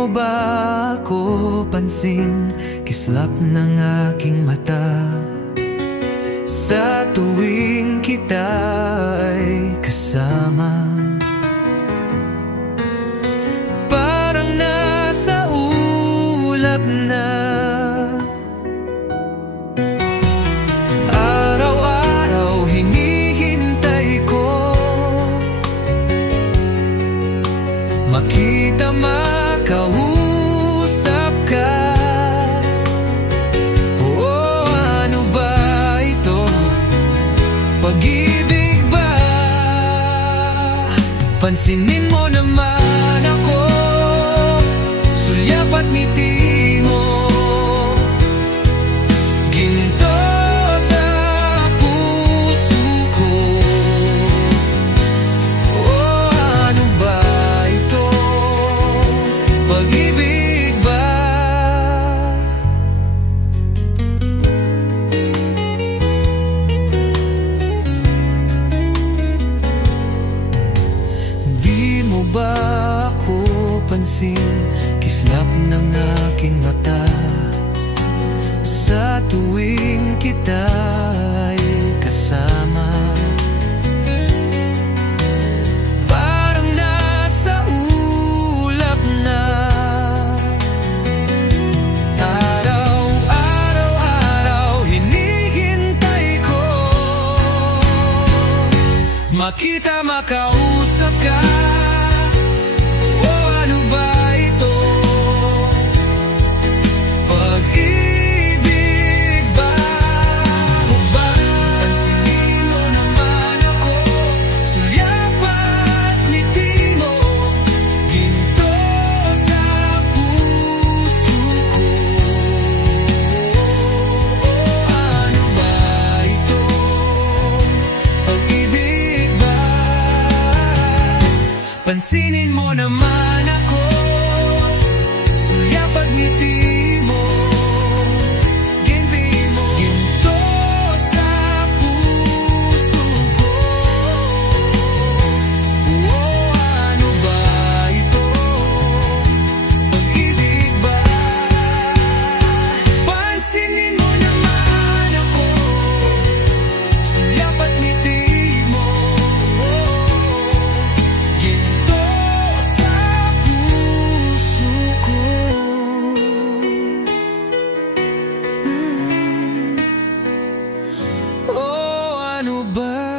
mo ba ako pansin? Kislap ng aking mata sa tuwing kita ay kasama. Parang nasa ulap na araw-araw hinihintay ko makita, makausap ka. Oh, ano ba ito? Pag-ibig ba? Pansinin mo naman ako, sulyap at ngiti mo, ginto sa puso ko. Oh, ano ba ito? Pag-ibig ba? Di mo ba ako pansin? Kislap ng aking mata sa tuwing kita ay kasama. Parang nasa ulap na araw-araw hinihintay ko makita, makausap ka. Oh, ano ba ito? Pag-ibig ba? O ba? Pansinin mo naman ako, sulyap at ngiti mo, ginto sa puso ko. Oh, ano ba ito? Pag-ibig ba? Pansinin mo naman ako, sulyap at ngiti mo, ginto sa puso ko. Oh, ano ba ito? Pag-ibig ba? Pansinin mo naman ako, sulyap at ngiti mo, ginto sa puso ko. Oh, ano ba